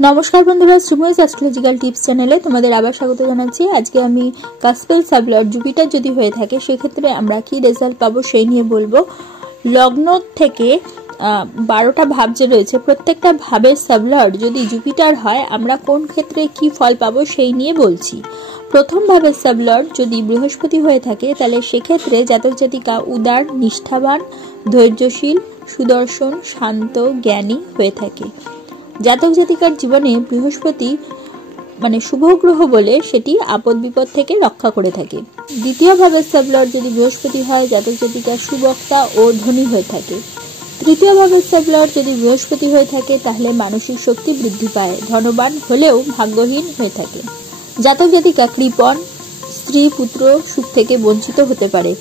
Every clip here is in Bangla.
नमस्कार बंधुरा श्रीमयी एस्ट्रोलॉजिकल टिप्स चैनेले तुम्हादेर आबार स्वागत जानाচ্ছি। আজকে আমি কাসপেল সাবলর্ড জুপিটার যদি হয়ে থাকে সেই ক্ষেত্রে আমরা কি রেজাল্ট পাবো সেই নিয়ে বলবো। লগ্ন থেকে 12টা ভাব যে রয়েছে প্রত্যেকটা ভাবের সাবলর্ড যদি জুপিটার হয় আমরা কোন ক্ষেত্রে কি ফল পাবো সেই নিয়ে বলছি। প্রথম ভাবের সাবলর্ড যদি বৃহস্পতি হয়ে থাকে তাহলে সেক্ষেত্রে জাতক জাতিকা উদার, নিষ্ঠাবান, ধৈর্যশীল, সুদর্শন, শান্ত, জ্ঞানী হয়ে থাকে। জাতক জাতিকার জীবনে বৃহস্পতি মানে শুভ গ্রহ বলে সেটি আপদ বিপদ থেকে রক্ষা করে থাকে। দ্বিতীয় ভাবের সাবলর্ড যদি বৃহস্পতি হয় জাতক জাতিকা সুবক্তা ও ধনী হয়ে থাকে। তৃতীয় ভাবের সাবলর্ড যদি বৃহস্পতি হয়ে থাকে তাহলে মানসিক শক্তি বৃদ্ধি পায়, ধনবান হলেও ভাগ্যহীন হয়ে থাকে। জাতক জাতিকা কৃপণ, স্ত্রী পুত্র সুখ থেকে বঞ্চিত হতে পারে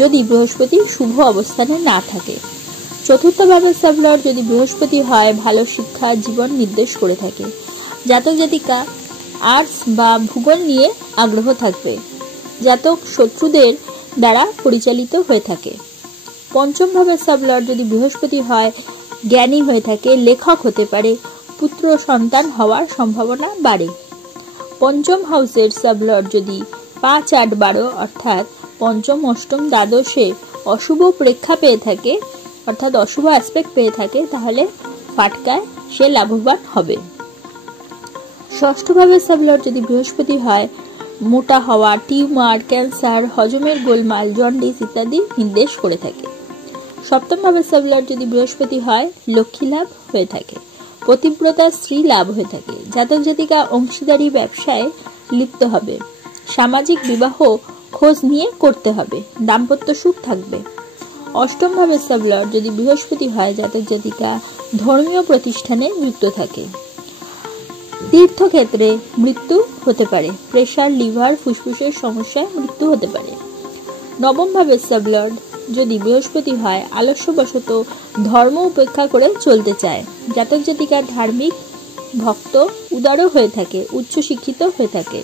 যদি বৃহস্পতি শুভ অবস্থানে না থাকে। চতুর্থ ভাবের সাবলর্ড যদি বৃহস্পতি হয় ভালো শিক্ষা জীবন নির্দেশ করে থাকে। জাতক জাতিকা আর্টস বা ভূগোল নিয়ে আগ্রহ থাকবে। জাতক শত্রুদের দ্বারা পরিচালিত হয়ে থাকে। পঞ্চম ভাবের সাবলর্ড যদি বৃহস্পতি হয় জ্ঞানী হয়ে থাকে, লেখক হতে পারে, পুত্র সন্তান হওয়ার সম্ভাবনা বাড়ে। পঞ্চম হাউসের সাবলর্ড যদি 5, 8, 12 অর্থাৎ পঞ্চম, অষ্টম, দ্বাদশে অশুভ প্রেক্ষা পেয়ে থাকে অর্থাৎ অশুভ অ্যাসপেক্ট পেয়ে থাকে তাহলে ফাটকায় সে লাভবান হবে। ষষ্ঠ ভাবের সাবলর্ড যদি বৃহস্পতি হয় মোটা হওয়া, টিউমার, ক্যান্সার, হজমের গোলমাল, জন্ডিস ইত্যাদি নির্দেশ করে থাকে। সপ্তম ভাবের সাবলর্ড যদি বৃহস্পতি হয় লক্ষ্মী লাভ হয়ে থাকে, পতিব্রতা স্ত্রী লাভ হয়ে থাকে। জাতক জাতিকা অংশীদারি ব্যবসায় লিপ্ত হবে। সামাজিক বিবাহ খোঁজ নিয়ে করতে হবে, দাম্পত্য সুখ থাকবে। অষ্টম ভাবের সাবলর্ড যদি বৃহস্পতি হয় জাতক জাতিকা ধর্মীয় প্রতিষ্ঠানে যুক্ত থাকে। তীর্থক্ষেত্রে মৃত্যু হতে পারে, প্রেসার, লিভার, ফুসফুসের সমস্যায় মৃত্যু হতে পারে। নবম ভাবের সাবলর্ড যদি বৃহস্পতি হয় আলস্যবশত ধর্ম উপেক্ষা করে চলতে চায়। জাতক জাতিকা ধার্মিক, ভক্ত, উদারও হয়ে থাকে, উচ্চ শিক্ষিত হয়ে থাকে।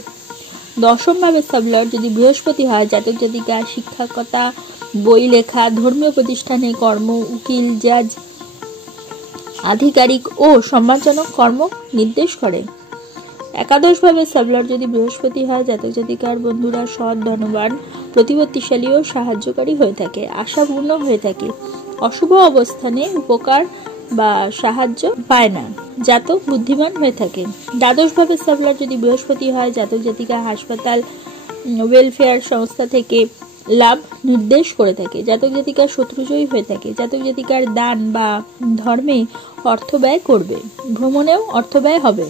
দশম ভাবের সাবলর্ড যদি বৃহস্পতি হয় জাতক জাতিকা শিক্ষকতা, বই লেখা, ধর্মীয় প্রতিষ্ঠানে কর্ম, উকিল, জাজ, আধিকারিক ও সম্মানজনক কর্ম নির্দেশ করে। একাদশ ভাবের সাবলর্ড যদি বৃহস্পতি হয় জাতক জাতিকার বন্ধুরা সৎ, ধনবান, প্রতিপত্তিশালী ও সাহায্যকারী হয়ে থাকে, আশাপূর্ণ হয়ে থাকে। অশুভ অবস্থানে উপকার বা সাহায্য পায় না, জাতক বুদ্ধিমান হয়ে থাকে। দ্বাদশ ভাবের সাবলর্ড যদি বৃহস্পতি হয় জাতক জাতিকা হাসপাতাল, ওয়েলফেয়ার সংস্থা থেকে লাভ নির্দেশ করে থাকে। জাতক জাতিকার শত্রুজয়ী হয়ে থাকে। জাতক জাতিকার দান বা ধর্মে অর্থ ব্যয় করবে, ভ্রমণেও অর্থ ব্যয় হবে।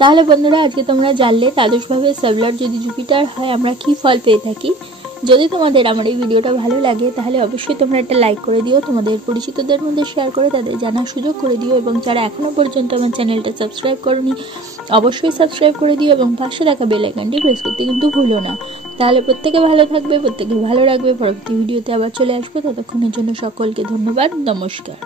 তাহলে বন্ধুরা আজকে তোমরা জানলে দ্বাদশভাবে সাবলর্ড যদি জুপিটার হয় আমরা কি ফল পেয়ে থাকি। যদি তোমাদের আমার এই ভিডিওটা ভালো লাগে তাহলে অবশ্যই তোমরা একটা লাইক করে দিও, তোমাদের পরিচিতদের মধ্যে শেয়ার করে তাদের জানার সুযোগ করে দিও, এবং যারা এখনো পর্যন্ত আমার চ্যানেলটা সাবস্ক্রাইব করোনি অবশ্যই সাবস্ক্রাইব করে দিও এবং পাশে রাখা বেল আইকনটি প্রেস করতে কিন্তু ভুলো না। তাহলে প্রত্যেকে ভালো থাকবে, প্রত্যেকে ভালো রাখবে। পরবর্তী ভিডিওতে আবার চলে আসবো, ততক্ষণের জন্য সকলকে ধন্যবাদ, নমস্কার।